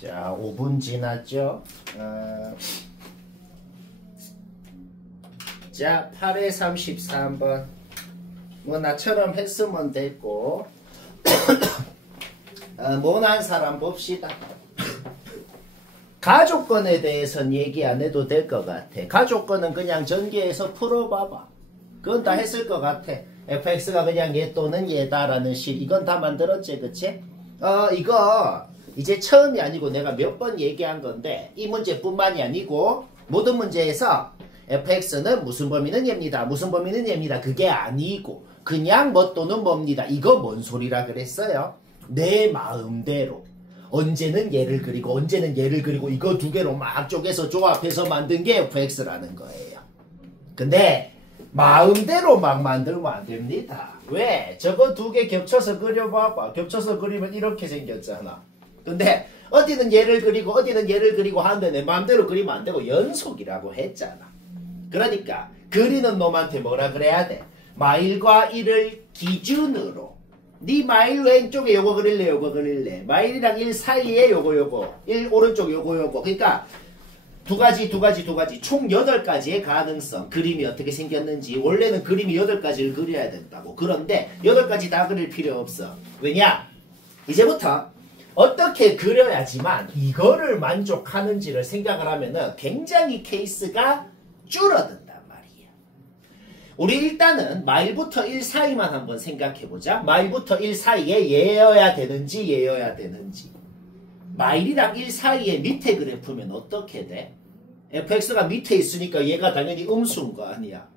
자, 5분 지났죠? 자, 8에 33번. 뭐 나처럼 했으면 됐고 못한 사람 봅시다. 가족권에 대해서는 얘기 안 해도 될 것 같아. 가족권은 그냥 전개해서 풀어봐봐. 그건 다 했을 것 같아. fx가 그냥 얘 또는 얘다라는 식. 이건 다 만들었지, 그치? 이거 이제 처음이 아니고 내가 몇 번 얘기한 건데 이 문제뿐만이 아니고 모든 문제에서 fx는 무슨 범위는 얘입니다. 무슨 범위는 얘입니다. 그게 아니고 그냥 뭐 또는 뭡니다. 이거 뭔 소리라 그랬어요? 내 마음대로. 언제는 얘를 그리고 언제는 얘를 그리고 이거 두 개로 막 쪼개서 조합해서 만든 게 fx라는 거예요. 근데 마음대로 막 만들면 안 됩니다. 왜? 저거 두 개 겹쳐서 그려봐봐. 겹쳐서 그리면 이렇게 생겼잖아. 근데 어디는 얘를 그리고 어디는 얘를 그리고 하는데 내 마음대로 그리면 안 되고 연속이라고 했잖아. 그러니까 그리는 놈한테 뭐라 그래야 돼? 마일과 1을 기준으로 네 마일 왼쪽에 요거 그릴래 요거 그릴래 마일이랑 1 사이에 요거 1 오른쪽 요거 그러니까 두 가지 총 8가지의 가능성 그림이 어떻게 생겼는지 원래는 그림이 8가지를 그려야 된다고. 그런데 8가지 다 그릴 필요 없어. 왜냐? 이제부터 어떻게 그려야지만 이거를 만족하는지를 생각을 하면은 굉장히 케이스가 줄어든단 말이야. 우리 일단은 마일부터 1 사이만 한번 생각해보자. 마일부터 1 사이에 얘여야 되는지 얘여야 되는지. 마일이랑 1 사이에 밑에 그래프면 어떻게 돼? fx가 밑에 있으니까 얘가 당연히 음수인 거 아니야.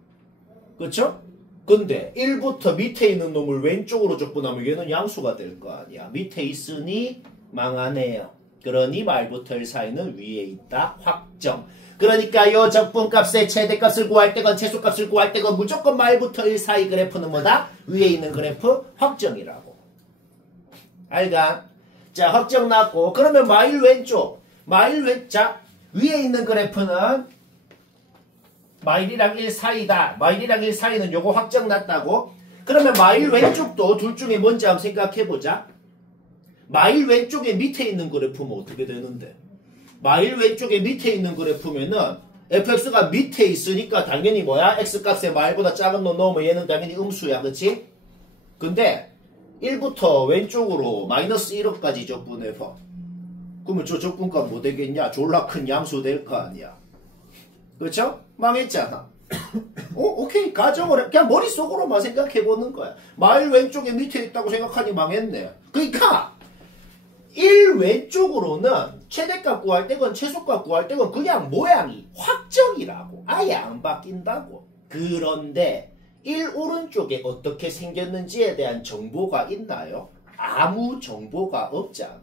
그쵸? 근데 1부터 밑에 있는 놈을 왼쪽으로 적분하면 얘는 양수가 될 거 아니야. 밑에 있으니 망하네요. 그러니 말부터 1 사이는 위에 있다. 확정. 그러니까 요 적분값의 최대값을 구할 때건 최소값을 구할 때건 무조건 말부터 1 사이 그래프는 뭐다? 위에 있는 그래프 확정이라고. 알가? 자, 확정 났고 그러면 마일 왼쪽. 자, 위에 있는 그래프는 마일이랑 1 사이다. 마일이랑 1 사이는 요거 확정 났다고? 그러면 마일 왼쪽도 둘 중에 뭔지 한번 생각해보자. 마일 왼쪽에 밑에 있는 그래프면 어떻게 되는데? 마일 왼쪽에 밑에 있는 그래프면은 fx가 밑에 있으니까 당연히 뭐야? x값에 마일보다 작은 놈 넣으면 얘는 당연히 음수야. 그치? 근데 1부터 왼쪽으로 마이너스 1억까지 적분해봐. 그러면 저 적분값 뭐 되겠냐? 졸라 큰 양수 될 거 아니야. 그렇죠? 망했잖아. 오케이. 가정을 그냥 머릿속으로만 생각해보는 거야. 마일 왼쪽에 밑에 있다고 생각하니 망했네. 그러니까 1 왼쪽으로는 최대값 구할 때건 최소값 구할 때건 그냥 모양이 확정이라고. 아예 안 바뀐다고. 그런데 1 오른쪽에 어떻게 생겼는지에 대한 정보가 있나요? 아무 정보가 없잖아.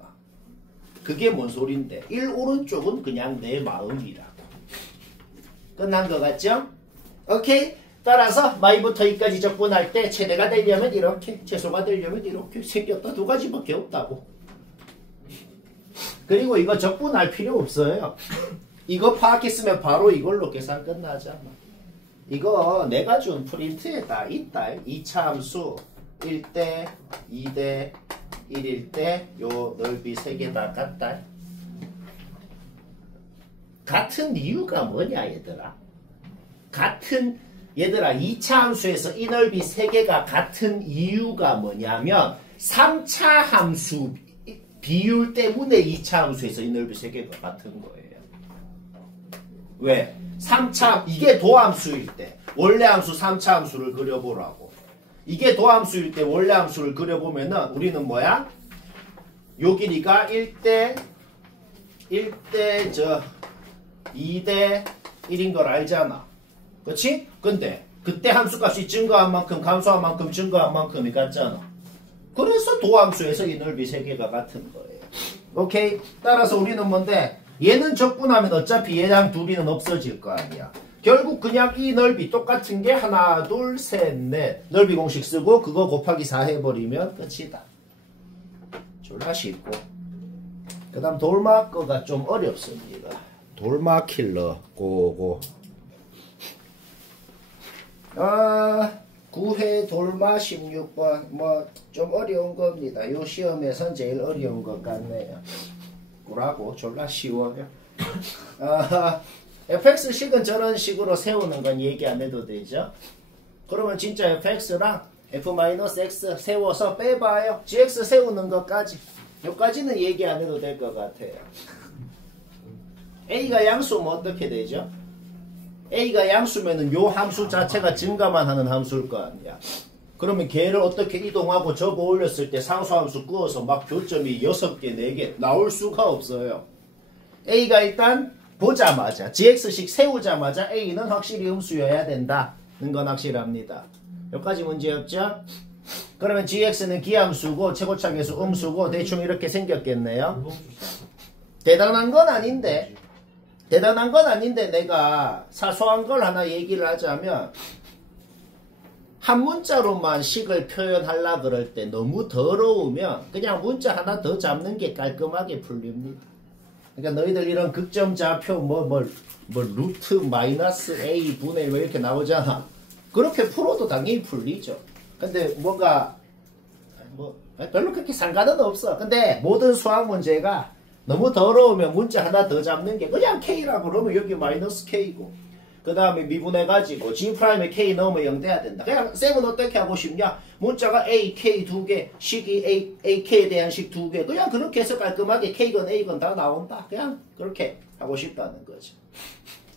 그게 뭔 소린데? 1 오른쪽은 그냥 내 마음이라고. 끝난 것 같죠? 오케이? 따라서 마이부터 2까지 적분할 때 최대가 되려면 이렇게, 최소가 되려면 이렇게 생겼다. 두 가지밖에 없다고. 그리고 이거 적분할 필요 없어요. 이거 파악했으면 바로 이걸로 계산 끝나잖아. 이거 내가 준 프린트에다 있다. 2차 함수 1대 2대 1일 때 요 넓이 3개 다 같다. 같은 이유가 뭐냐 얘들아? 얘들아 2차 함수에서 이 넓이 3개가 같은 이유가 뭐냐면 3차 함수 비율 때문에 2차 함수에서 이 넓이 3개가 같은 거예요. 왜? 3차 이게 도함수일 때 원래 함수 3차 함수를 그려보라고. 이게 도함수일 때 원래 함수를 그려보면은 우리는 뭐야? 요 길이가 1대 2대 1인 걸 알잖아. 그치? 근데 그때 함수값이 증가한 만큼 감소한 만큼 증가한 만큼이 같잖아. 그래서 도함수에서 이 넓이 3개가 같은 거예요. 오케이? 따라서 우리는 뭔데? 얘는 적분하면 어차피 얘랑 둘이는 없어질 거 아니야. 결국 그냥 이 넓이 똑같은 게 하나, 둘, 셋, 넷. 넓이 공식 쓰고 그거 곱하기 4 해버리면 끝이다. 졸라 쉽고. 그 다음 돌마 거가 좀 어렵습니다. 돌마 킬러 고고. 구회 돌마 16번 뭐 좀 어려운 겁니다. 요 시험에선 제일 어려운 것 같네요. 꿀하고 졸라 쉬워요. fx식은 저런 식으로 세우는 건 얘기 안 해도 되죠. 그러면 진짜 fx랑 f-x 세워서 빼봐요. gx 세우는 것까지. 여기까지는 얘기 안 해도 될 것 같아요. a가 양수면 어떻게 되죠? a가 양수면은 요 함수 자체가 증가만 하는 함수일 거 아니야. 그러면 걔를 어떻게 이동하고 접어 올렸을 때 상수함수 구워서 막 교점이 6개, 4개 나올 수가 없어요. a가 일단 보자마자 gx식 세우자마자 a는 확실히 음수여야 된다는 건 확실합니다. 여기까지 문제 없죠? 그러면 gx는 기함수고 최고차계수 음수고 대충 이렇게 생겼겠네요. 대단한 건 아닌데 내가 사소한 걸 하나 얘기를 하자면 한 문자로만 식을 표현하려 그럴 때 너무 더러우면 그냥 문자 하나 더 잡는 게 깔끔하게 풀립니다. 그러니까 너희들 이런 극점좌표 루트 마이너스 a 분의 1 이렇게 나오잖아. 그렇게 풀어도 당연히 풀리죠. 근데 뭔가 별로 그렇게 상관은 없어. 근데 모든 수학 문제가 너무 더러우면 문자 하나 더 잡는 게 그냥 k라고 그러면 여기 마이너스 k고 그 다음에 미분해가지고 G'에 K 넣으면 0 돼야 된다. 그냥 쌤은 어떻게 하고 싶냐? 문자가 A, K 2개, 식이 A, K에 대한 식 2개. 그냥 그렇게 해서 깔끔하게 K건 A건 다 나온다. 그냥 그렇게 하고 싶다는 거죠.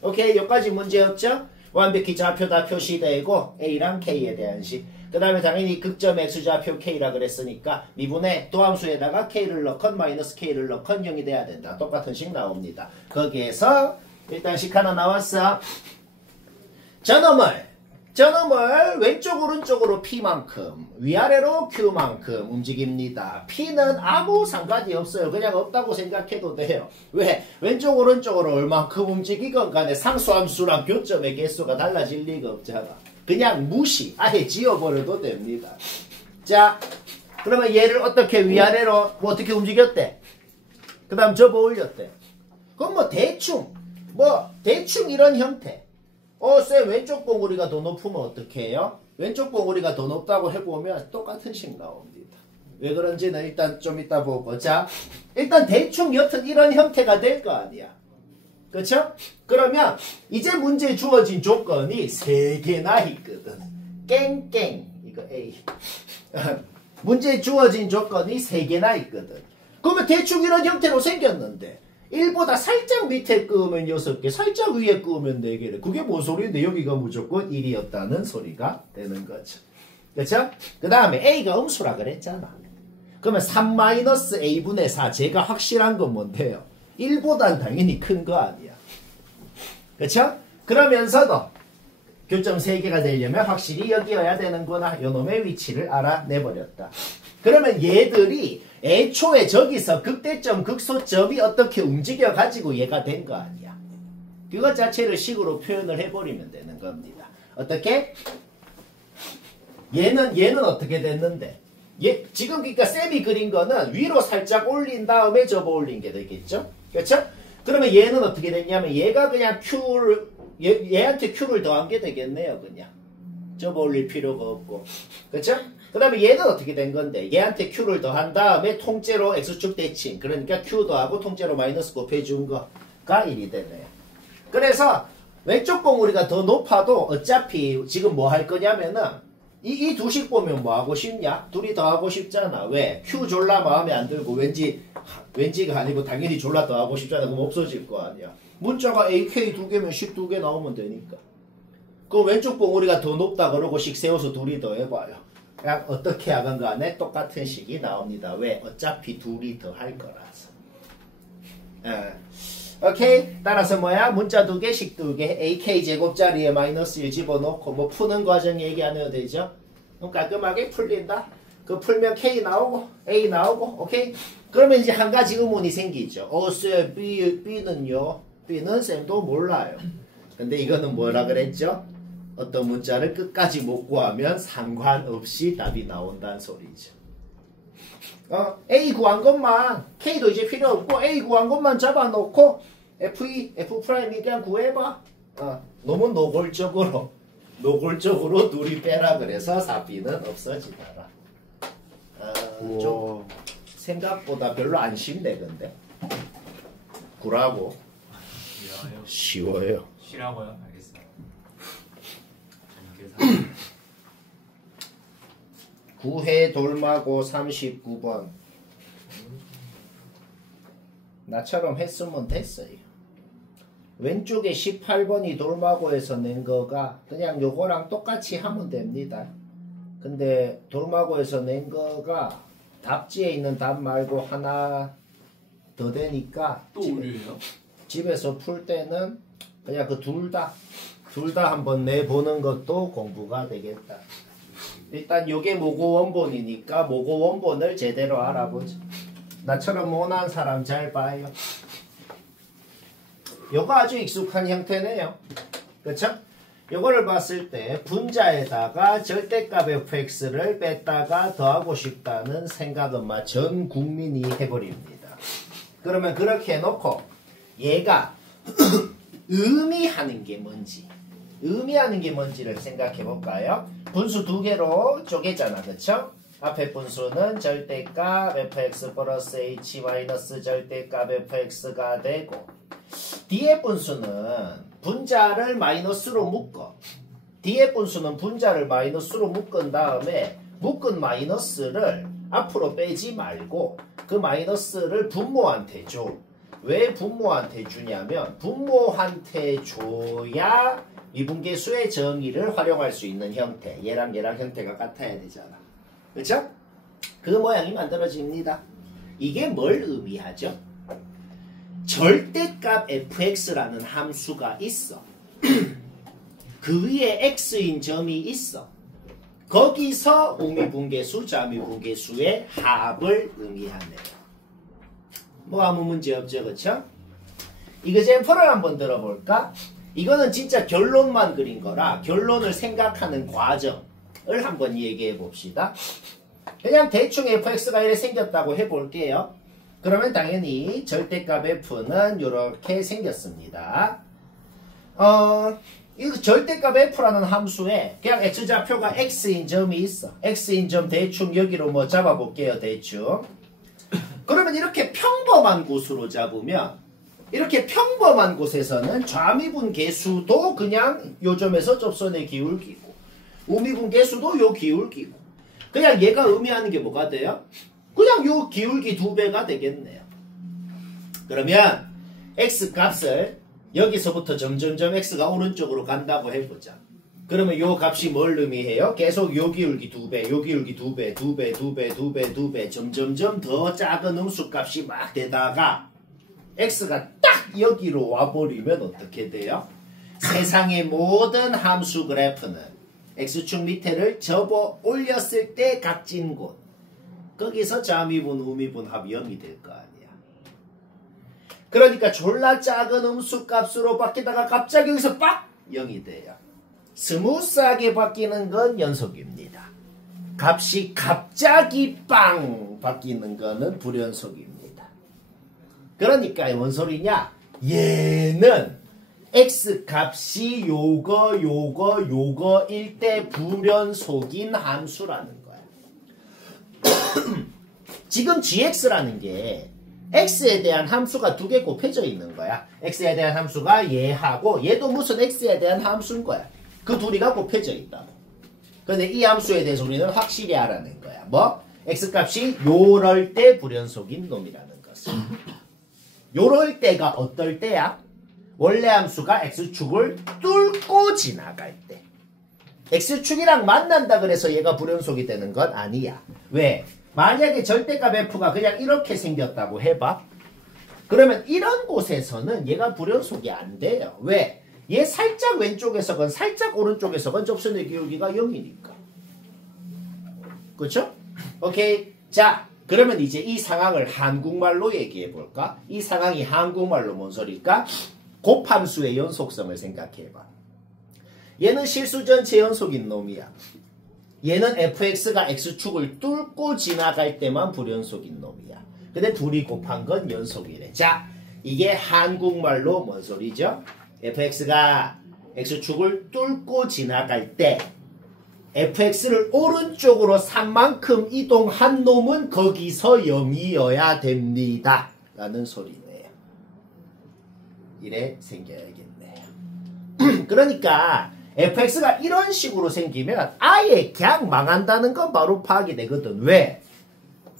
오케이, 여기까지 문제 없죠? 완벽히 좌표 다 표시되고 A랑 K에 대한 식. 그 다음에 당연히 극점 X좌표 K라 그랬으니까 미분해 도함수에다가 K를 넣건 마이너스 K를 넣건 0이 돼야 된다. 똑같은 식 나옵니다. 거기에서 일단 식 하나 나왔어. 저놈을 왼쪽 오른쪽으로 P만큼 위아래로 Q만큼 움직입니다. P는 아무 상관이 없어요. 그냥 없다고 생각해도 돼요. 왜? 왼쪽 오른쪽으로 얼만큼 움직이건 간에 상수함수랑 교점의 개수가 달라질 리가 없잖아. 그냥 무시 아예 지워버려도 됩니다. 자, 그러면 얘를 어떻게 위아래로 어떻게 움직였대? 그 다음 접어 올렸대. 그럼 대충 이런 형태. 쌤 왼쪽 봉우리가 더 높으면 어떻게 해요? 왼쪽 봉우리가 더 높다고 해보면 똑같은 식 나옵니다. 왜 그런지는 일단 좀 이따 보고. 자, 일단 대충 여튼 이런 형태가 될 거 아니야. 그쵸? 그러면 이제 문제에 주어진 조건이 3개나 있거든. 깽깽 이거 A. 문제에 주어진 조건이 3개나 있거든. 그러면 대충 이런 형태로 생겼는데 1보다 살짝 밑에 끄면 6개, 살짝 위에 끄면 4개래. 그게 뭔 소리인데 여기가 무조건 1이었다는 소리가 되는 거죠. 그렇죠? 그 다음에 A가 음수라 그랬잖아. 그러면 3-A분의 4, 제가 확실한 건 뭔데요? 1보단 당연히 큰 거 아니야. 그렇죠? 그러면서도 교점 3개가 되려면 확실히 여기여야 되는구나. 요놈의 위치를 알아내버렸다. 그러면 얘들이 애초에 저기서 극대점, 극소점이 어떻게 움직여가지고 얘가 된 거 아니야. 그것 자체를 식으로 표현을 해버리면 되는 겁니다. 어떻게? 얘는 어떻게 됐는데? 지금 그러니까 쌤이 그린 거는 위로 살짝 올린 다음에 접어 올린 게 되겠죠? 그렇죠? 그러면 얘는 어떻게 됐냐면 얘가 그냥 얘한테 Q를 더한 게 되겠네요, 그냥. 접어 올릴 필요가 없고. 그렇죠? 그 다음에 얘는 어떻게 된 건데 얘한테 Q를 더한 다음에 통째로 X축 대칭 그러니까 Q 더하고 통째로 마이너스 곱해준 거가 1이 되네요. 그래서 왼쪽 봉우리가 더 높아도 어차피 지금 뭐 할 거냐면은 이 두 식 보면 뭐 하고 싶냐? 둘이 더 하고 싶잖아. 왜? Q 졸라 마음에 안 들고 왠지가 아니고 당연히 졸라 더 하고 싶잖아. 그럼 없어질 거 아니야. 문자가 AK 2개면 식 2개 나오면 되니까. 그럼 왼쪽 봉우리가 더 높다 그러고 식 세워서 둘이 더 해봐요. 그냥 어떻게 하건 간에 똑같은 식이 나옵니다. 왜? 어차피 둘이 더 할 거라서. 오케이? 따라서 뭐야? 문자 2개, 식 2개, AK 제곱자리에 마이너스 1 집어넣고 뭐 푸는 과정 얘기 안 해도 되죠? 그럼 깔끔하게 풀린다. 그 풀면 K 나오고 A 나오고 오케이? 그러면 이제 한 가지 의문이 생기죠. 쌤 B는요? B는 쌤도 몰라요. 근데 이거는 뭐라 그랬죠? 어떤 문자를 끝까지 못 구하면 상관없이 답이 나온다는 소리죠. A 구한 것만 K도 이제 필요 없고 A 구한 것만 잡아놓고 F2, F' 그냥 구해봐. 너무 노골적으로 둘이 빼라 그래서 4B는 없어지더라. 좀 생각보다 별로 안 쉽네 근데. 구라고. 쉬워요. 쉬워요. 쉬라고요? 알겠어요. 계산. 구해 돌마고 39번. 나처럼 했으면 됐어요. 왼쪽에 18번이 돌마고에서 낸 거가 그냥 요거랑 똑같이 하면 됩니다. 근데 돌마고에서 낸 거가 답지에 있는 답 말고 하나 더 되니까 또 오류예요? 집에서 풀 때는 그냥 그 둘 다 한번 내보는 것도 공부가 되겠다. 일단 요게 모고 원본이니까 모고 원본을 제대로 알아보자. 나처럼 못난 사람 잘 봐요. 요거 아주 익숙한 형태네요. 그쵸? 요거를 봤을 때 분자에다가 절대값 fx를 뺐다가 더하고 싶다는 생각은 전 국민이 해버립니다. 그러면 그렇게 해놓고 얘가 의미하는 게 뭔지를 생각해 볼까요? 분수 두 개로 쪼개잖아. 그쵸? 앞에 분수는 절대값 fx 플러스 h 마이너스 절대값 fx가 되고 뒤에 분수는 분자를 마이너스로 묶어. 뒤에 분수는 분자를 마이너스로 묶은 다음에 묶은 마이너스를 앞으로 빼지 말고 그 마이너스를 분모한테 줘. 왜 분모한테 주냐면 분모한테 줘야 미분계수의 정의를 활용할 수 있는 형태. 얘랑 형태가 같아야 되잖아. 그렇죠? 그 모양이 만들어집니다. 이게 뭘 의미하죠? 절대값 fx라는 함수가 있어. 그 위에 x인 점이 있어. 거기서 우미분계수, 자미분계수의 합을 의미하네요. 뭐 아무 문제 없죠, 그쵸? 이거잼플을 한번 들어볼까? 이거는 진짜 결론만 그린 거라 결론을 생각하는 과정을 한번 얘기해 봅시다. 그냥 대충 fx가 이렇게 생겼다고 해볼게요. 그러면 당연히 절대값 f는 이렇게 생겼습니다. 이 절대값 f라는 함수에 그냥 x좌표가 x인 점이 있어. x인 점 대충 여기로 뭐 잡아볼게요. 대충. 그러면 이렇게 평범한 곳으로 잡으면 이렇게 평범한 곳에서는 좌미분 계수도 그냥 요 점에서 접선의 기울기고 우미분 계수도 요 기울기고 그냥 얘가 의미하는 게 뭐가 돼요? 그냥 요 기울기 2배가 되겠네요. 그러면 x값을 여기서부터 점점점 x가 오른쪽으로 간다고 해보자. 그러면 요 값이 뭘 의미해요? 계속 요 기울기 2배, 요 기울기 2배, 2배, 2배, 2배, 2배 점점점 더 작은 음수값이 막 되다가 x가 딱 여기로 와버리면 어떻게 돼요? 세상의 모든 함수 그래프는 x축 밑에를 접어 올렸을 때 값진 곳 거기서 자미분, 우미분 합 0이 될 거 아니야. 그러니까 졸라 작은 음수값으로 바뀌다가 갑자기 여기서 빡! 0이 돼요. 스무스하게 바뀌는 건 연속입니다. 값이 갑자기 빵! 바뀌는 거는 불연속입니다. 그러니까 뭔 소리냐? 얘는 x값이 요거일 때 불연속인 함수라는 거야. 지금 gx라는 게 x에 대한 함수가 두 개 곱해져 있는 거야. x에 대한 함수가 얘하고 얘도 무슨 x에 대한 함수인 거야. 그 둘이가 곱해져 있다고. 근데 이 함수에 대해서 우리는 확실히 알아낸 거야. 뭐? x값이 요럴 때 불연속인 놈이라는 것을. 요럴 때가 어떨 때야? 원래 함수가 x축을 뚫고 지나갈 때. x축이랑 만난다 그래서 얘가 불연속이 되는 건 아니야. 왜? 만약에 절대값 f가 그냥 이렇게 생겼다고 해봐. 그러면 이런 곳에서는 얘가 불연속이 안 돼요. 왜? 얘 살짝 왼쪽에서건 살짝 오른쪽에서건 접선의 기울기가 0이니까. 그쵸? 오케이. 자, 그러면 이제 이 상황을 한국말로 얘기해 볼까? 이 상황이 한국말로 뭔 소리일까? 곱함수의 연속성을 생각해봐. 얘는 실수 전체 연속인 놈이야. 얘는 fx가 x축을 뚫고 지나갈 때만 불연속인 놈이야. 근데 둘이 곱한 건 연속이래. 자, 이게 한국말로 뭔 소리죠? fx가 x축을 뚫고 지나갈 때 fx를 오른쪽으로 산만큼 이동한 놈은 거기서 0이어야 됩니다. 라는 소리네요. 이래 생겨야겠네요. 그러니까 fx가 이런 식으로 생기면 아예 그냥 망한다는 건 바로 파악이 되거든. 왜?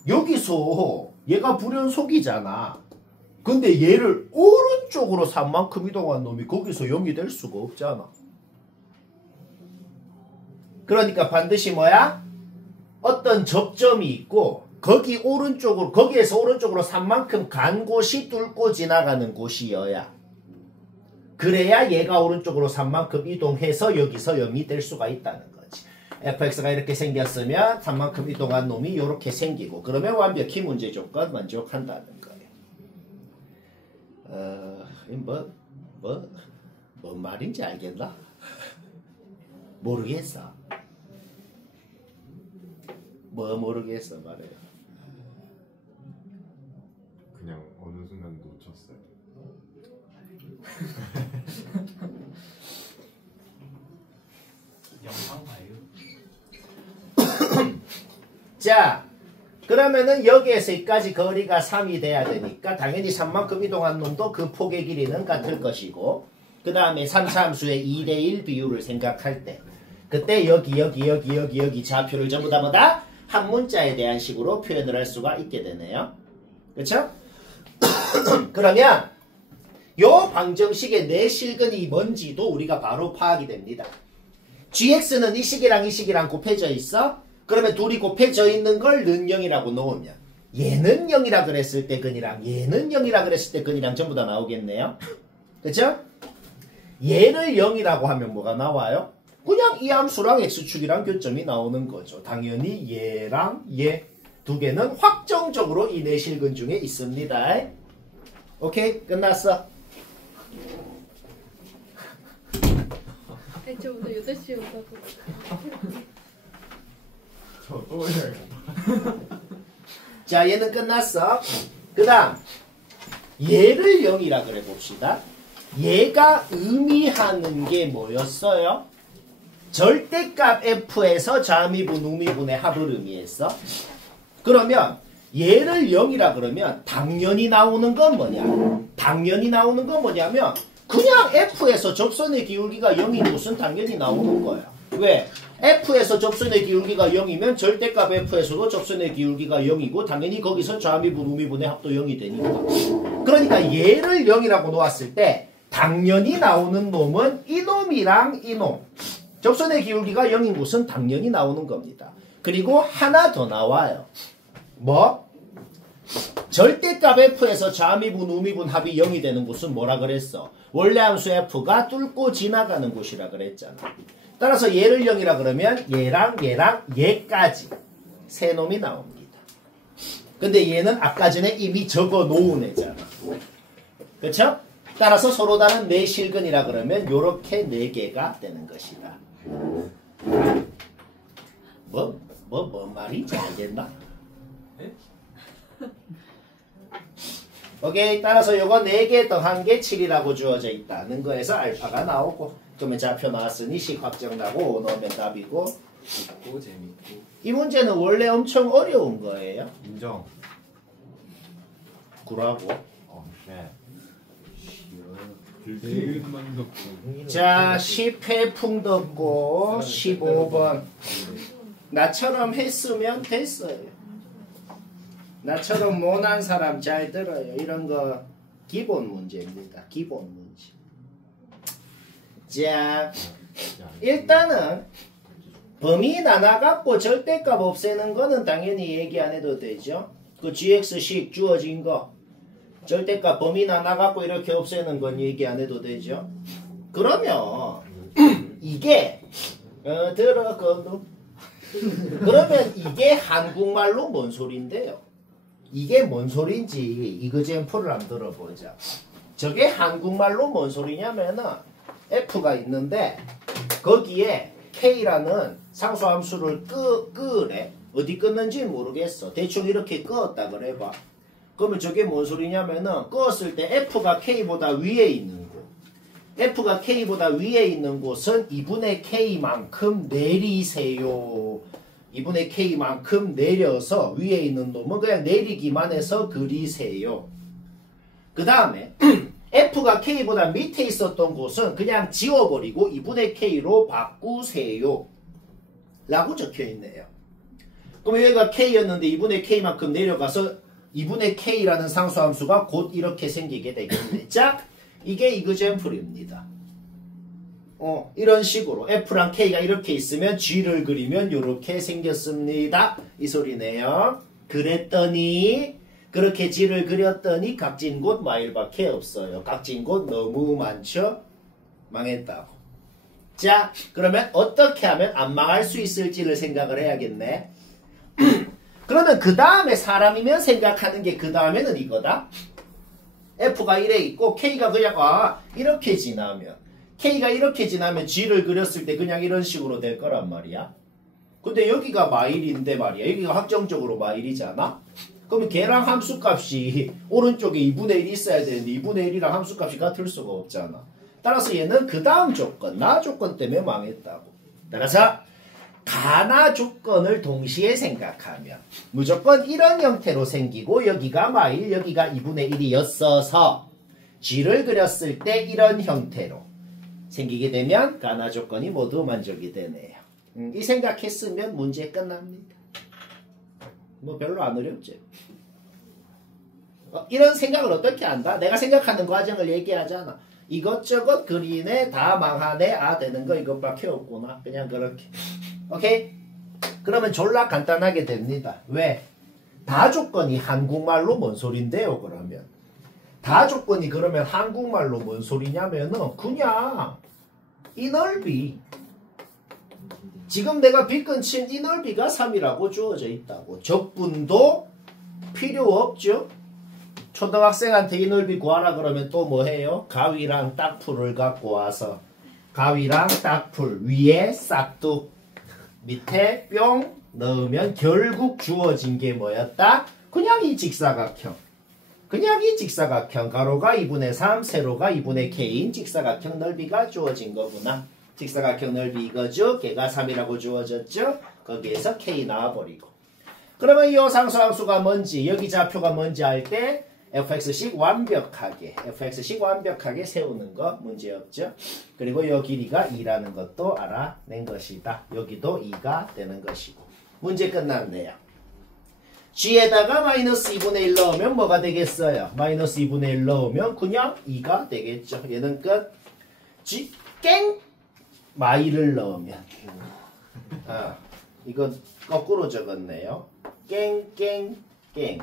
여기서 얘가 불연속이잖아. 근데 얘를 오른쪽으로 3만큼 이동한 놈이 거기서 0이 될 수가 없잖아. 그러니까 반드시 뭐야? 어떤 접점이 있고 거기에서 오른쪽으로 3만큼 간 곳이 뚫고 지나가는 곳이어야 그래야 얘가 오른쪽으로 3만큼 이동해서 여기서 0이 될 수가 있다는 거지. fx가 이렇게 생겼으면 3만큼 이동한 놈이 이렇게 생기고 그러면 완벽히 문제 조건 만족한다는 거예요. 뭔 말인지 알겠나? 모르겠어. 모르겠어 말해요. 그냥 어느 순간 놓쳤어요. 영상 봐요. 자, 그러면은 여기에서 여기까지 거리가 3이 돼야 되니까 당연히 3만큼 이동한 놈도 그 폭의 길이는 같을 것이고 그 다음에 3차 함수의 2대1 비율을 생각할 때 그때 여기 좌표를 전부 다 뭐다? 한 문자에 대한 식으로 표현을 할 수가 있게 되네요. 그렇죠? 그러면 요 방정식의 내실근이 뭔지도 우리가 바로 파악이 됩니다. gx는 이 식이랑 곱해져 있어? 그러면 둘이 곱해져 있는 걸 는 0이라고 놓으면 얘는 0이라 그랬을 때 근이랑 얘는 0이라 그랬을 때 근이랑 전부 다 나오겠네요. 그렇죠? 얘를 0이라고 하면 뭐가 나와요? 그냥 이 함수랑 x축이랑 교점이 나오는 거죠. 당연히 얘랑 얘 두 개는 확정적으로 이 내실근 중에 있습니다. 오케이? 끝났어. 저 오늘 8시에 오다고. 저 또 해야겠다. 자, 얘는 끝났어. 그 다음 얘를 0이라 그래 봅시다. 얘가 의미하는 게 뭐였어요? 절대값 f에서 좌미분, 우미분의 합을 의미했어. 그러면 얘를 0이라 그러면 당연히 나오는 건 뭐냐? 당연히 나오는 건 뭐냐면 그냥 f에서 접선의 기울기가 0인 곳은 당연히 나오는 거야. 왜? f에서 접선의 기울기가 0이면 절대값 f에서도 접선의 기울기가 0이고 당연히 거기서 좌미분, 우미분의 합도 0이 되니까. 그러니까 얘를 0이라고 놓았을 때 당연히 나오는 놈은 이놈이랑 이놈. 접선의 기울기가 0인 곳은 당연히 나오는 겁니다. 그리고 하나 더 나와요. 뭐? 절대값 f에서 좌미분, 우미분 합이 0이 되는 곳은 뭐라 그랬어? 원래 함수 f가 뚫고 지나가는 곳이라 그랬잖아. 따라서 얘를 0이라 그러면 얘랑 얘까지 세 놈이 나옵니다. 근데 얘는 아까 전에 이미 적어 놓은 애잖아. 그렇죠? 따라서 서로 다른 내실근이라 그러면 요렇게 4개가 되는 것이다. 뭔 말인지 알겠나? 오케이. 따라서 요거 4개 더한 게 7이라고 주어져 있다는 거에서 알파가 나오고 그러면 좌표 나왔으니 식 확정 나고 넣으면 답이고 쉽고 재밌고. 이 문제는 원래 엄청 어려운 거예요. 인정. 구라고. 네. 자, 10회 풍덕고 15번. 나처럼 했으면 됐어요. 나처럼 못한 사람 잘 들어요. 이런 거 기본 문제입니다. 기본 문제. 자, 일단은 범위 나눠갖고 절대값 없애는 거는 당연히 얘기 안 해도 되죠. 그 gx식 주어진 거 절대값 범위 나눠갖고 이렇게 없애는 건 얘기 안 해도 되죠. 그러면 이게 들어거든. 그러면 이게 한국말로 뭔 소린데요? 이게 뭔 소린지 이그젠플을 한번 들어보자. 저게 한국말로 뭔 소리냐면은 f가 있는데 거기에 k라는 상수함수를 끄래. 어디 끄는지 모르겠어. 대충 이렇게 끄었다 그래봐. 그러면 저게 뭔 소리냐면은 끄었을 때 f가 k보다 위에 있는 곳. f가 k보다 위에 있는 곳은 2분의 k만큼 내리세요. 2분의 k만큼 내려서 위에 있는 놈은 그냥 내리기만 해서 그리세요. 그 다음에 f가 k보다 밑에 있었던 곳은 그냥 지워버리고 2분의 k로 바꾸세요. 라고 적혀있네요. 그럼 여기가 k였는데 2분의 k만큼 내려가서 2분의 k라는 상수함수가 곧 이렇게 생기게 되겠네. 자, 이게 이그젠플입니다. 이런 식으로 f랑 k가 이렇게 있으면 g를 그리면 이렇게 생겼습니다. 이 소리네요. 그랬더니 그렇게 g를 그렸더니 각진 곳 마일밖에 없어요. 각진 곳 너무 많죠? 망했다고. 자, 그러면 어떻게 하면 안 망할 수 있을지를 생각을 해야겠네. 그러면 그 다음에 사람이면 생각하는 게 그 다음에는 이거다. f가 1에 있고 k가 그냥 이렇게 지나면 k가 이렇게 지나면 g를 그렸을 때 그냥 이런 식으로 될 거란 말이야. 근데 여기가 마일인데 말이야. 여기가 확정적으로 마일이잖아. 그러면 걔랑 함수값이 오른쪽에 2분의 1이 있어야 되는데 2분의 1이랑 함수값이 같을 수가 없잖아. 따라서 얘는 그 다음 조건, 나 조건 때문에 망했다고. 따라서 가나 조건을 동시에 생각하면 무조건 이런 형태로 생기고 여기가 마일, 여기가 2분의 1이었어서 g를 그렸을 때 이런 형태로 생기게 되면 가나 조건이 모두 만족이 되네요. 이 생각했으면 문제 끝납니다. 뭐 별로 안 어렵죠. 이런 생각을 어떻게 한다? 내가 생각하는 과정을 얘기하잖아. 이것저것 그리네, 다 망하네, 되는 거 이것밖에 없구나. 그냥 그렇게. 오케이? 그러면 졸라 간단하게 됩니다. 왜? 다 조건이 한국말로 뭔 소린데요, 그러면? 다 조건이 그러면 한국말로 뭔 소리냐면은 그냥 이 넓이. 지금 내가 빗근 친 이 넓이가 3이라고 주어져 있다고. 적분도 필요 없죠? 초등학생한테 이 넓이 구하라 그러면 또 뭐 해요? 가위랑 딱풀을 갖고 와서 가위랑 딱풀 위에 싹둑 밑에 뿅 넣으면 결국 주어진 게 뭐였다? 그냥 이 직사각형. 그냥 이 직사각형. 가로가 2분의 3, 세로가 2분의 k인 직사각형 넓이가 주어진 거구나. 직사각형 넓이 이거죠? 걔가 3이라고 주어졌죠? 거기에서 k 나와버리고. 그러면 이 상수함수가 뭔지, 여기 좌표가 뭔지 알 때 fx식 완벽하게 세우는 거 문제없죠? 그리고 이 길이가 2라는 것도 알아낸 것이다. 여기도 2가 되는 것이고. 문제 끝났네요. g에다가 마이너스 2분의 1 넣으면 뭐가 되겠어요? 마이너스 2분의 1 넣으면 그냥 2가 되겠죠. 얘는 끝. g 깽 마이를 넣으면 이거 거꾸로 적었네요. 깽깽깽.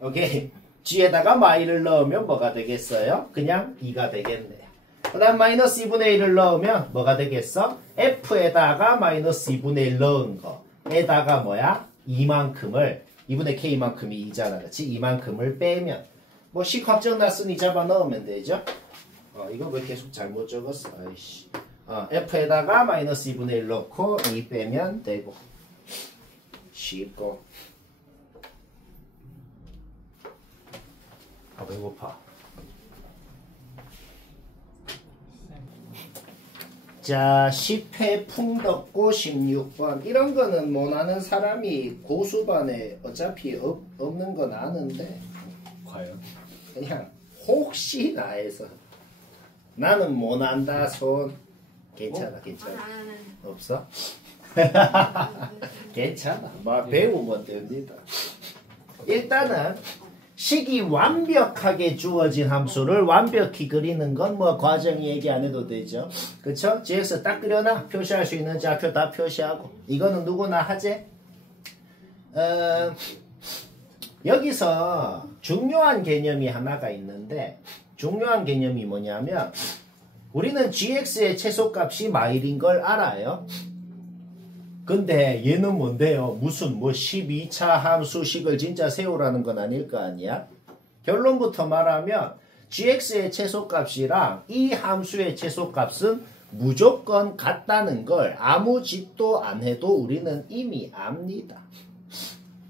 오케이. g에다가 마이를 넣으면 뭐가 되겠어요? 그냥 2가 되겠네요. 그 다음 마이너스 2분의 1을 넣으면 뭐가 되겠어? f에다가 마이너스 2분의 1 넣은 거에다가 뭐야? 이만큼을 2분의 k만큼이 2잖아. 그렇지? 이만큼을 빼면 뭐 식 확정 났으니 잡아 넣으면 되죠? 이거 왜 계속 잘못 적었어? 아이씨. f에다가 마이너스 2분의 1 넣고 2 빼면 되고. 쉽고. 배고파. 자, 10회 풍덕고 16번. 이런 거는 못하는 사람이 고수반에 어차피 없는 건 아는데. 과연? 그냥 혹시나 해서. 나는 못한다 손. 괜찮아. 없어? 괜찮아. 배우면 됩니다. 일단은 식이 완벽하게 주어진 함수를 완벽히 그리는 건 뭐 과정 얘기 안 해도 되죠. 그쵸? gx 딱 그려놔. 표시할 수 있는 좌표 다 표시하고. 이거는 누구나 하지? 여기서 중요한 개념이 하나가 있는데 중요한 개념이 뭐냐면 우리는 gx의 최소값이 마일인 걸 알아요. 근데 얘는 뭔데요? 무슨 12차 함수식을 진짜 세우라는 건 아닐 거 아니야? 결론부터 말하면 gx의 최소값이랑 이 함수의 최소값은 무조건 같다는 걸 아무 짓도 안 해도 우리는 이미 압니다.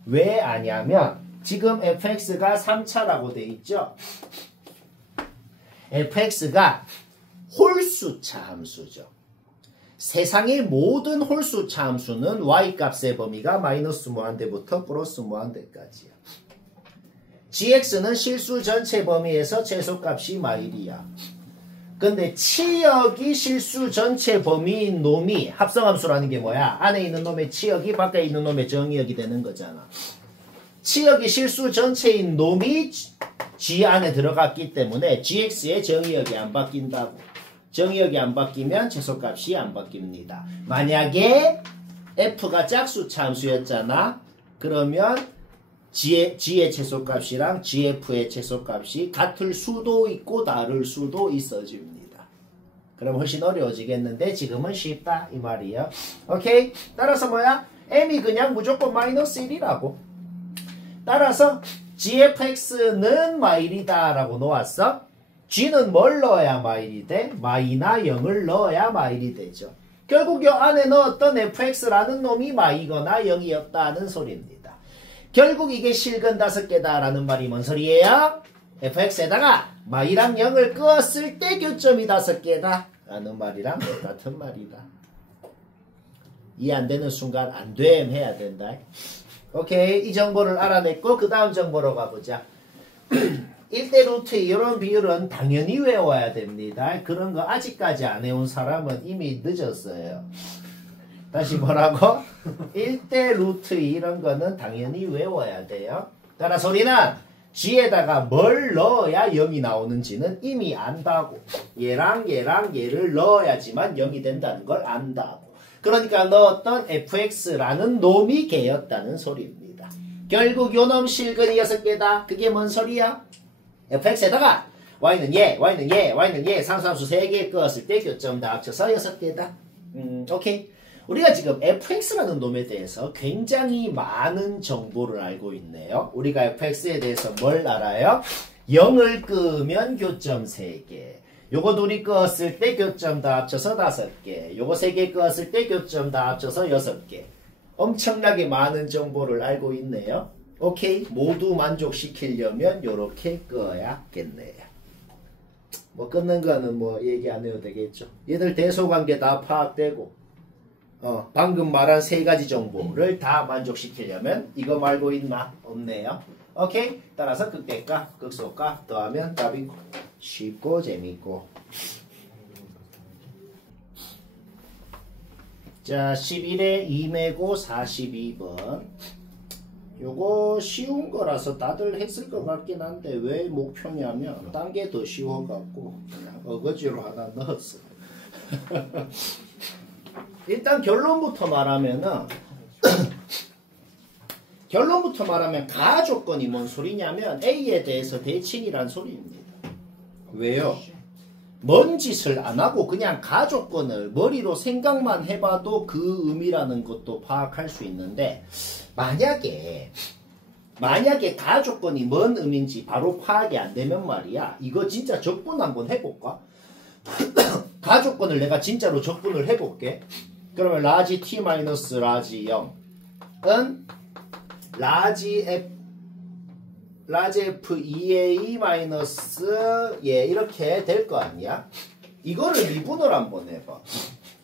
왜 아냐면 지금 fx가 3차라고 돼 있죠? fx가 홀수차 함수죠. 세상의 모든 홀수차 함수는 y값의 범위가 마이너스 무한대부터 플러스 무한대까지야. gx는 실수 전체 범위에서 최소값이 마일이야. 근데 치역이 실수 전체 범위인 놈이 합성함수라는 게 뭐야? 안에 있는 놈의 치역이 밖에 있는 놈의 정의역이 되는 거잖아. 치역이 실수 전체인 놈이 G 안에 들어갔기 때문에 gx의 정의역이 안 바뀐다고. 정의역이 안 바뀌면 최소값이 안 바뀝니다. 만약에 f가 짝수차 함수였잖아. 그러면 g의 최소값이랑 gf의 최소값이 같을 수도 있고 다를 수도 있어집니다. 그럼 훨씬 어려워지겠는데 지금은 쉽다 이 말이에요. 오케이? 따라서 뭐야? m이 그냥 무조건 마이너스 1이라고. 따라서 gfx는 마일이다 라고 놓았어. g는 뭘 넣어야 마일이 돼? 마이나 0을 넣어야 마일이 되죠. 결국 이 안에 넣었던 fx라는 놈이 마이거나 0이었다는 소리입니다. 결국 이게 실근 5개다 라는 말이 뭔 소리예요? fx에다가 마이랑 0을 끄었을 때 교점이 5개다 라는 말이랑 똑같은 말이다. 이해 안 되는 순간 안됨 해야 된다. 오케이, 이 정보를 알아냈고 그 다음 정보로 가보자. 1대 루트 이런 비율은 당연히 외워야 됩니다. 그런 거 아직까지 안 해온 사람은 이미 늦었어요. 다시 뭐라고? 1대 루트 이런 거는 당연히 외워야 돼요. 따라서 우리는 g에다가 뭘 넣어야 0이 나오는지는 이미 안다고. 얘랑 얘를 넣어야지만 0이 된다는 걸 안다고. 그러니까 넣었던 fx라는 놈이 걔였다는 소리입니다. 결국 요놈 실근이 6개다. 그게 뭔 소리야? fx에다가 y는 얘 상수함수 3개 끄었을 때 교점 다 합쳐서 6개다. 오케이. 우리가 지금 fx라는 놈에 대해서 굉장히 많은 정보를 알고 있네요. 우리가 fx에 대해서 뭘 알아요? 0을 끄면 교점 3개. 요거 둘이 끄었을 때 교점 다 합쳐서 5개. 요거 3개 끄었을 때 교점 다 합쳐서 6개. 엄청나게 많은 정보를 알고 있네요. 오케이. 모두 만족시키려면 요렇게 끄어야겠네요. 뭐 끊는 거는 뭐 얘기 안 해도 되겠죠. 얘들 대소관계 다 파악되고 방금 말한 3가지 정보를 다 만족시키려면 이거 말고 있나? 없네요. 오케이? 따라서 극대가, 극소가 더하면 답이고 쉽고 재밌고. 자, 11에 2매고 42번. 요거 쉬운 거라서 다들 했을 것 같긴 한데 왜 목표냐면 딴 게 더 쉬워갖고 그냥 어거지로 하나 넣었어요. 일단 결론부터 말하면은 가조건이 뭔 소리냐면 A에 대해서 대칭이란 소리입니다. 왜요? 뭔 짓을 안 하고 그냥 가조건을 머리로 생각만 해봐도 그 의미라는 것도 파악할 수 있는데 만약에 가조건이 뭔 의미인지 바로 파악이 안 되면 말이야. 이거 진짜 적분 한번 해볼까? 가조건을 내가 진짜로 적분을 해볼게. 그러면 라지 t 마이너스 라지 0은 라지 f 2a 마이너스 예 이렇게 될 거 아니야? 이거를 미분을 한번 해봐.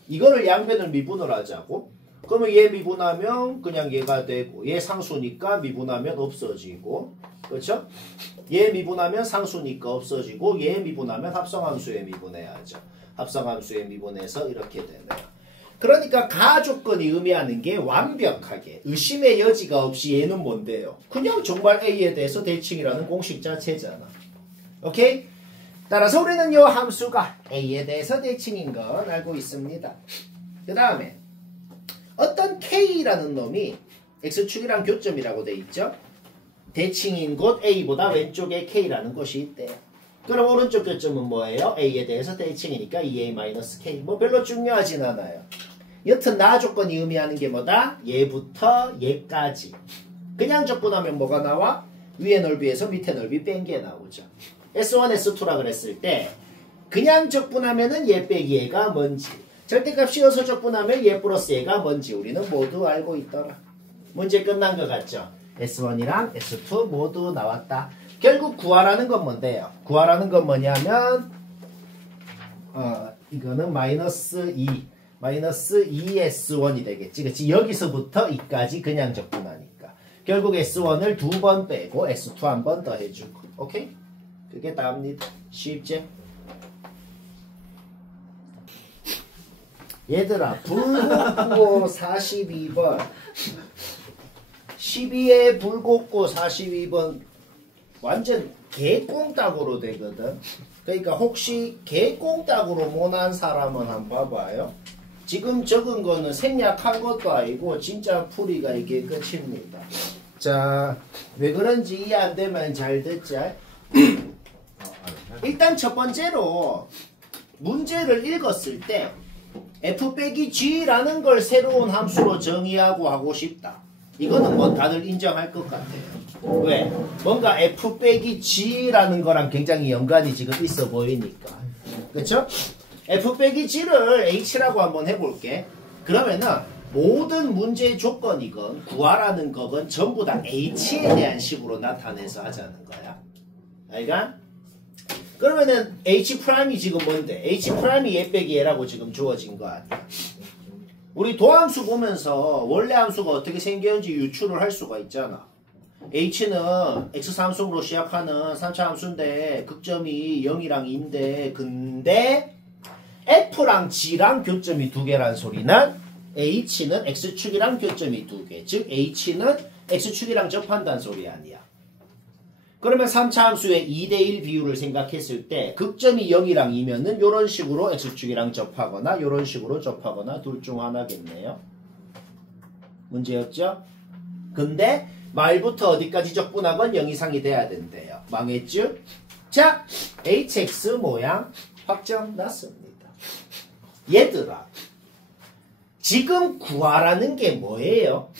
이거를 양변을 미분을 하자고. 그러면 얘 미분하면 그냥 얘가 되고 얘 상수니까 미분하면 없어지고 그렇죠? 얘 미분하면 상수니까 없어지고 얘 미분하면 합성함수에 미분해야죠. 합성함수에 미분해서 이렇게 되네요. 그러니까 가조건이 의미하는 게 완벽하게 의심의 여지가 없이 얘는 뭔데요? 그냥 정말 A에 대해서 대칭이라는 공식 자체잖아. 오케이? 따라서 우리는 이 함수가 A에 대해서 대칭인 건 알고 있습니다. 그 다음에 어떤 K라는 놈이 X축이랑 교점이라고 돼 있죠? 대칭인 곳 A보다 왼쪽에 K라는 곳이 있대요. 그럼 오른쪽 교점은 뭐예요? A에 대해서 대칭이니까 2A-K. 뭐 별로 중요하진 않아요. 여튼 나 조건이 의미하는 게 뭐다? 얘부터 얘까지. 그냥 적분하면 뭐가 나와? 위의 넓이에서 밑에 넓이 뺀 게 나오죠. S1, S2라 그랬을 때 그냥 적분하면은 얘 빼기 얘가 뭔지, 절대값 씌워서 적분하면 얘 플러스 얘가 뭔지 우리는 모두 알고 있더라. 문제 끝난 것 같죠? S1이랑 S2 모두 나왔다. 결국 구하라는 건 뭔데요? 구하라는 건 뭐냐면 이거는 마이너스 2S1이 되겠지. 그치? 여기서부터 2까지 그냥 적분하니까. 결국 S1을 2번 빼고 S2 한 번 더 해주고. 오케이? 그게 답니다. 쉽지? 얘들아, 불곱고 42번 12에 불곱고 42번 완전 개꽁딱으로 되거든. 그러니까 혹시 개꽁딱으로 못한 사람은 한번 봐봐요. 지금 적은 거는 생략한 것도 아니고 진짜 풀이가 이게 끝입니다. 자, 왜 그런지 이해 안 되면 잘 듣자. 일단 첫 번째로 문제를 읽었을 때 f 빼기 g라는 걸 새로운 함수로 정의하고 하고 싶다. 이거는 뭐 다들 인정할 것 같아요. 왜? 뭔가 f 빼기 g라는 거랑 굉장히 연관이 지금 있어 보이니까. 그쵸? f 빼기 g를 h라고 한번 해볼게. 그러면은 모든 문제의 조건이건 구하라는 거건 전부 다 h에 대한 식으로 나타내서 하자는 거야. 알가? 그러면은 h'이 지금 뭔데? h'이 얘 빼기 얘라고 지금 주어진 거 아니야. 우리 도함수 보면서 원래 함수가 어떻게 생겼는지 유추를 할 수가 있잖아. h는 x3승으로 시작하는 3차 함수인데 극점이 0이랑 2인데 근데 f랑 g랑 교점이 2개란 소리는 h는 x축이랑 교점이 2개. 즉 h는 x축이랑 접한다는 소리 아니야. 그러면 3차 함수의 2대1 비율을 생각했을 때 극점이 0이랑 2면은 이런 식으로 x축이랑 접하거나 이런 식으로 접하거나 둘 중 하나겠네요. 문제였죠? 근데 말부터 어디까지 적분하건 0 이상이 돼야 된대요. 망했죠? 자, hx 모양 확정 났습니다. 얘들아, 지금 구하라는 게 뭐예요?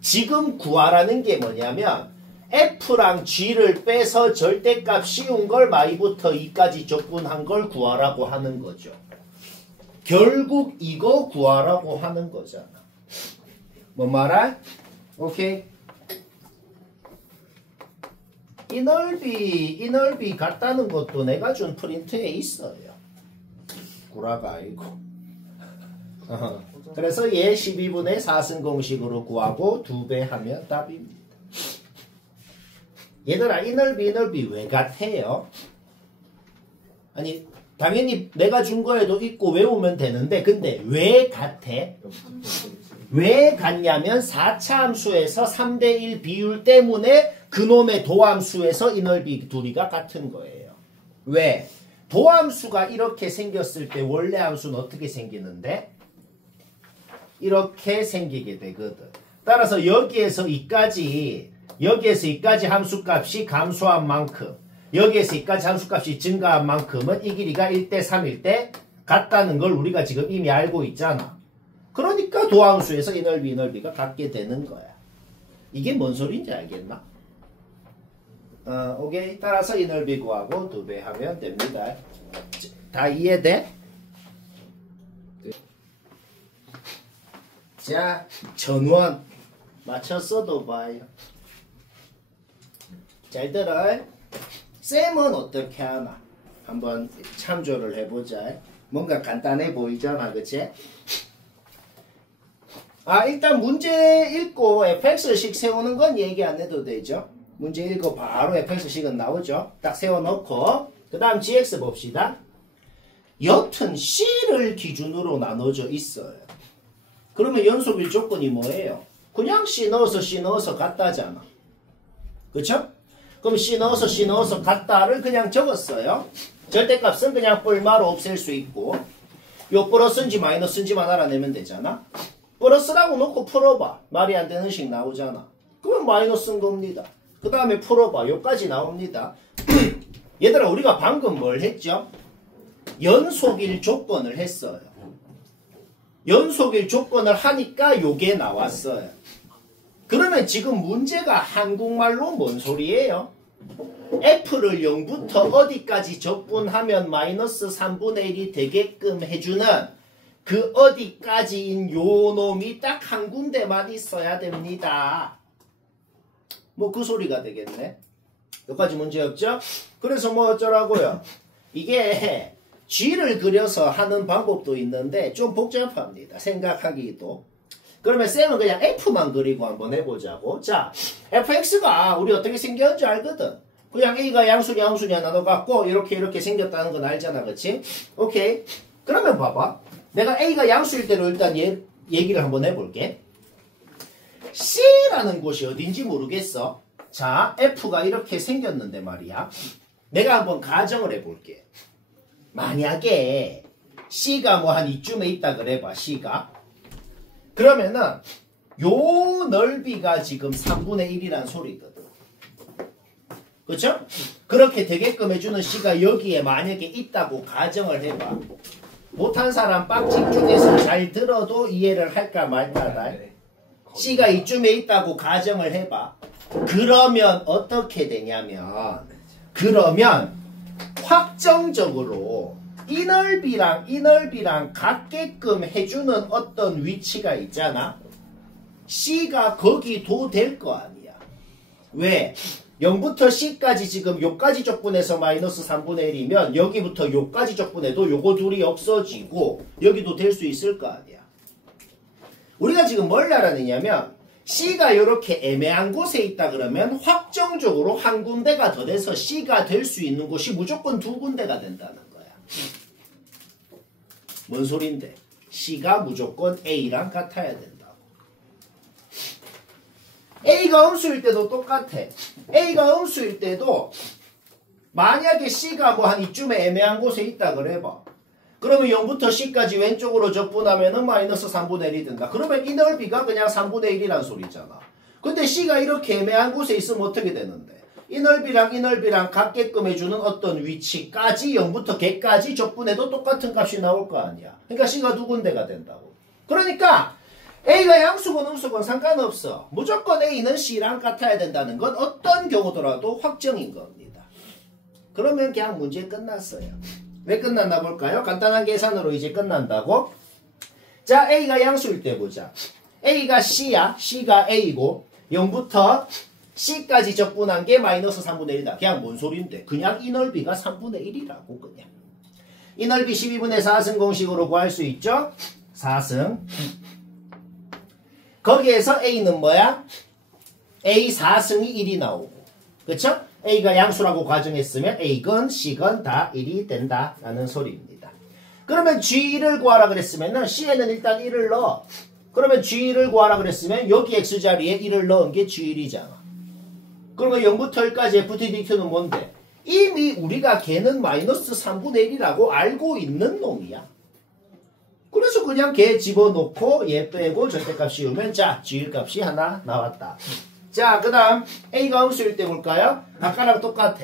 지금 구하라는 게 뭐냐면 f랑 g를 빼서 절대값 씌운 걸 마이부터 2까지 적분한 걸 구하라고 하는 거죠. 결국 이거 구하라고 하는 거잖아. 뭐 말아? 오케이. 이 넓이 같다는 것도 내가 준 프린트에 있어요. 구라가 아니고. 그래서 얘 12분의 4승 공식으로 구하고 2배 하면 답입니다. 얘들아, 이 넓이 왜 같아요? 아니, 당연히 내가 준 거에도 있고 외우면 되는데 근데 왜 같아? 왜 같냐면 4차 함수에서 3대1 비율 때문에 그놈의 도함수에서 이 넓이 둘이가 같은 거예요. 왜? 도함수가 이렇게 생겼을 때 원래 함수는 어떻게 생기는데? 이렇게 생기게 되거든. 따라서 여기에서 이까지 함수값이 감소한 만큼 여기에서 이까지 함수값이 증가한 만큼은 이 길이가 1대 3일 때 같다는 걸 우리가 지금 이미 알고 있잖아. 그러니까 도함수에서 이 넓이가 같게 되는 거야. 이게 뭔 소리인지 알겠나? 오케이. 따라서 이 넓이 구하고 2배 하면 됩니다. 다 이해돼? 자, 전원 맞췄어도 봐요. 잘 들어. 쌤은 어떻게 하나? 한번 참조를 해보자. 뭔가 간단해 보이잖아, 그치? 일단 문제 읽고 fx식 세우는 건 얘기 안 해도 되죠. 문제 읽고 바로 fx식은 나오죠. 딱 세워놓고 그 다음 gx 봅시다. 여튼 c를 기준으로 나눠져 있어요. 그러면 연속일 조건이 뭐예요? 그냥 c 넣어서 같다잖아. 그쵸? 그럼 c 넣어서 같다를 그냥 적었어요. 절대값은 그냥 뿔마로 없앨 수 있고 요 플러스인지 마이너스인지만 알아내면 되잖아. 플러스라고 놓고 풀어봐. 말이 안 되는 식 나오잖아. 그러면 마이너스인 겁니다. 그 다음에 풀어봐. 요까지 나옵니다. 얘들아, 우리가 방금 뭘 했죠? 연속일 조건을 했어요. 연속일 조건을 하니까 요게 나왔어요. 그러면 지금 문제가 한국말로 뭔 소리예요? f를 0부터 어디까지 적분하면 마이너스 3분의 1이 되게끔 해주는 그 어디까지인 요 놈이 딱 한 군데만 있어야 됩니다. 뭐 그 소리가 되겠네. 여기까지 문제 없죠? 그래서 뭐 어쩌라고요? 이게 G를 그려서 하는 방법도 있는데 좀 복잡합니다. 생각하기도. 그러면 쌤은 그냥 F만 그리고 한번 해보자고. 자, fx가 우리 어떻게 생겼는지 알거든. 그냥 A가 양수냐 음수냐 나눠갖고 이렇게 생겼다는 건 알잖아. 그치? 오케이. 그러면 봐봐. 내가 A가 양수일 때로 일단 얘기를 한번 해볼게. C라는 곳이 어딘지 모르겠어. 자, F가 이렇게 생겼는데 말이야. 내가 한번 가정을 해볼게. 만약에 C가 뭐 한 이쯤에 있다 그래봐. C가. 그러면은 요 넓이가 지금 3분의 1이란 소리거든. 그쵸? 그렇게 되게끔 해주는 C가 여기에 만약에 있다고 가정을 해봐. 못한 사람 빡집 중에서 잘 들어도 이해를 할까 말까다. C가 이쯤에 있다고 가정을 해봐. 그러면 어떻게 되냐면 그러면 확정적으로 이 넓이랑 같게끔 해주는 어떤 위치가 있잖아. C가 거기도 될 거 아니야. 왜? 0부터 C까지 지금 요까지 적분해서 마이너스 3분의 1이면 여기부터 요까지 적분해도 요거 둘이 없어지고 여기도 될 수 있을 거 아니야. 우리가 지금 뭘 알아내냐면 C가 이렇게 애매한 곳에 있다 그러면 확정적으로 한 군데가 더 돼서 C가 될 수 있는 곳이 무조건 두 군데가 된다는 거야. 뭔 소린데? C가 무조건 A랑 같아야 된다고. A가 음수일 때도 똑같아. A가 음수일 때도 만약에 C가 뭐 한 이쯤에 애매한 곳에 있다 그래봐. 그러면 0부터 C까지 왼쪽으로 적분하면은 마이너스 3분의 1이 된다. 그러면 이 넓이가 그냥 3분의 1이란 소리잖아. 근데 C가 이렇게 애매한 곳에 있으면 어떻게 되는데? 이 넓이랑 같게끔 해주는 어떤 위치까지 0부터 개까지 적분해도 똑같은 값이 나올 거 아니야. 그러니까 C가 두 군데가 된다고. 그러니까 A가 양수건 음수건 상관없어. 무조건 A는 C랑 같아야 된다는 건 어떤 경우더라도 확정인 겁니다. 그러면 그냥 문제 끝났어요. 왜 끝났나 볼까요? 간단한 계산으로 이제 끝난다고. 자, A가 양수일 때 보자. A가 C야. C가 A고 0부터 C까지 적분한 게 마이너스 3분의 1이다. 그냥 뭔 소린데? 그냥 이 넓이가 3분의 1이라고 그냥. 이 넓이 12분의 4승 공식으로 구할 수 있죠? 4승. 거기에서 A는 뭐야? A 4승이 1이 나오고. 그쵸? A가 양수라고 가정했으면 A건 C건 다 1이 된다라는 소리입니다. 그러면 G1을 구하라 그랬으면 C에는 일단 1을 넣어. 그러면 G1을 구하라 그랬으면 여기 X자리에 1을 넣은 게 G1이잖아. 그러면 0부터 1까지 FTDQ는 뭔데? 이미 우리가 걔는 마이너스 3분의 1이라고 알고 있는 놈이야. 그래서 그냥 걔 집어넣고 얘 빼고 절대값 씌우면 자, G1 값이 하나 나왔다. 자, 그 다음 A가 음수일 때 볼까요? 아까랑 똑같아.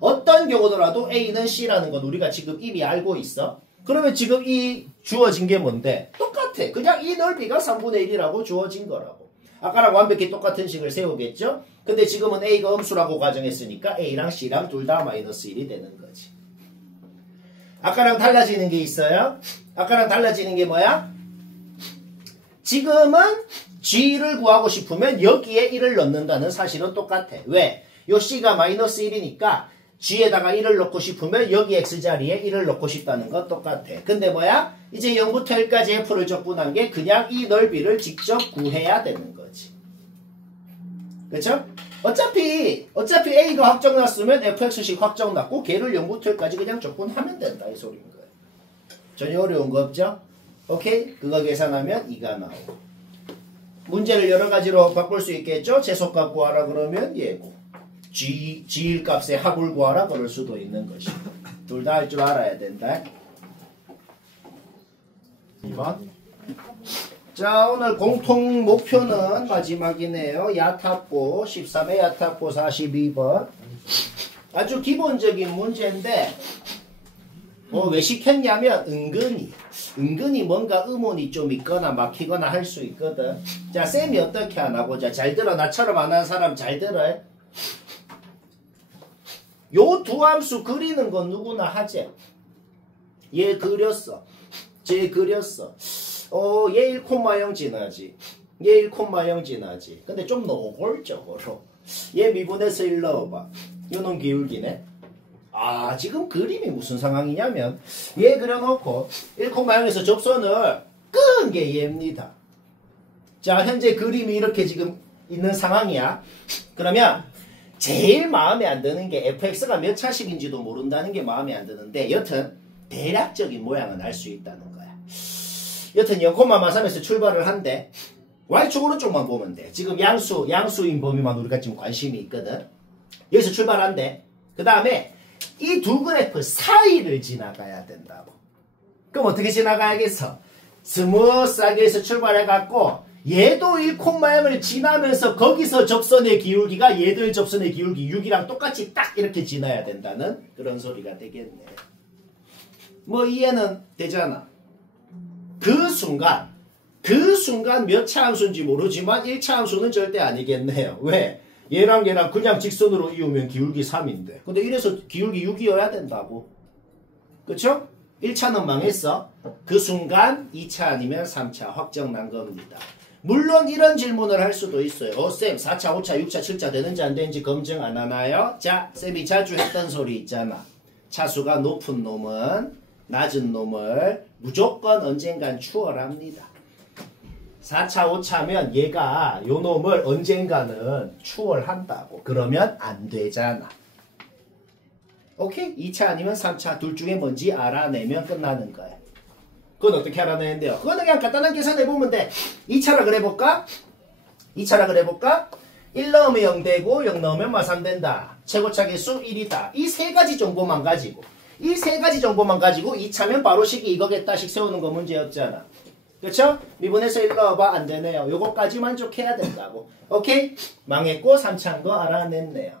어떤 경우더라도 A는 C라는 건 우리가 지금 이미 알고 있어. 그러면 지금 이 주어진 게 뭔데? 똑같아. 그냥 이 넓이가 3분의 1이라고 주어진 거라고. 아까랑 완벽히 똑같은 식을 세우겠죠? 근데 지금은 A가 음수라고 가정했으니까 A랑 C랑 둘 다 마이너스 1이 되는 거지. 아까랑 달라지는 게 있어요. 아까랑 달라지는 게 뭐야? 지금은 G를 구하고 싶으면 여기에 1을 넣는다는 사실은 똑같아. 왜? 요 C가 마이너스 1이니까 G에다가 1을 넣고 싶으면 여기 X자리에 1을 넣고 싶다는 건 똑같아. 근데 뭐야? 이제 0부터 1까지 F를 적분한 게 그냥 이 넓이를 직접 구해야 되는 거지. 그쵸? 어차피 A가 확정났으면 fx식 확정났고 걔를 0부터 1까지 그냥 적분하면 된다 이 소리인 거예요. 전혀 어려운 거 없죠? 오케이? 그거 계산하면 2가 나오고. 문제를 여러 가지로 바꿀 수 있겠죠? 제소값 구하라 그러면 얘고. G1 값의 합을 구하라 그럴 수도 있는 것이고. 둘 다 할 줄 알아야 된다. 2번. 자, 오늘 공통 목표는 마지막이네요. 야탑고 13회 야탑고 42번. 아주 기본적인 문제인데 왜 시켰냐면 은근히 뭔가 의문이 좀 있거나 막히거나 할 수 있거든. 자, 쌤이 어떻게 하나 보자. 잘 들어. 나처럼 안 하는 사람 잘 들어. 요 두 함수 그리는 건 누구나 하지. 얘 그렸어. 쟤 그렸어. 얘 1,0 지나지. 얘 1,0 지나지. 근데 좀 노골적으로. 얘 미분해서 1 넣어봐. 요놈 기울기네. 아, 지금 그림이 무슨 상황이냐면 얘 그려놓고 1,0에서 접선을 끈 게 얘입니다. 자, 현재 그림이 이렇게 지금 있는 상황이야. 그러면 제일 마음에 안 드는 게 fx가 몇 차식인지도 모른다는 게 마음에 안 드는데 여튼 대략적인 모양은 알 수 있다는 거야. 여튼 0,3에서 출발을 한대. y축 오른쪽만 보면 돼. 지금 양수인 범위만 우리가 지금 관심이 있거든. 여기서 출발한대. 그 다음에 이 두 그래프 사이를 지나가야 된다고. 그럼 어떻게 지나가야겠어? 스무스하게 해서 출발해갖고 얘도 1,0을 지나면서 거기서 접선의 기울기가 얘들 접선의 기울기 6이랑 똑같이 딱 이렇게 지나야 된다는 그런 소리가 되겠네. 뭐 이해는 되잖아. 그 순간 몇 차 함수인지 모르지만 1차 함수는 절대 아니겠네요. 왜? 얘랑 그냥 직선으로 이으면 기울기 3인데. 근데 이래서 기울기 6이어야 된다고. 그쵸? 1차는 망했어. 그 순간 2차 아니면 3차 확정 난 겁니다. 물론 이런 질문을 할 수도 있어요. 쌤 4차, 5차, 6차, 7차 되는지 안 되는지 검증 안 하나요? 자, 쌤이 자주 했던 소리 있잖아. 차수가 높은 놈은 낮은 놈을 무조건 언젠간 추월합니다. 4차, 5차면 얘가 요 놈을 언젠가는 추월한다고. 그러면 안 되잖아. 오케이? 2차 아니면 3차 둘 중에 뭔지 알아내면 끝나는 거야. 그건 어떻게 알아내는데요? 그거는 그냥 간단한 계산해보면 돼. 2차라 그래볼까? 1 넣으면 0 되고 0 넣으면 마3 된다. 최고차 개수 1이다. 이 세 가지 정보만 가지고 2차면 바로 식이 이거겠다 식 세우는 거 문제 없잖아. 그쵸? 미분해서 1 넣어봐. 안 되네요. 요거까지 만족해야 된다고. 오케이? 망했고 3차인 거 알아냈네요.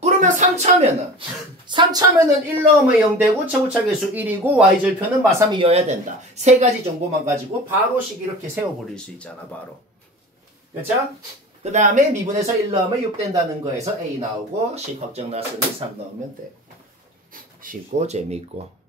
그러면 3차면은 1 넣으면 0 되고 최고차 개수 1이고 y절표는 마3이어야 된다. 세 가지 정보만 가지고 바로 식 이렇게 세워버릴 수 있잖아. 바로. 그쵸? 그 다음에 미분해서 1 넣으면 6 된다는 거에서 a 나오고 식 확정 났으니 3 넣으면 돼. 쉽고 재밌고.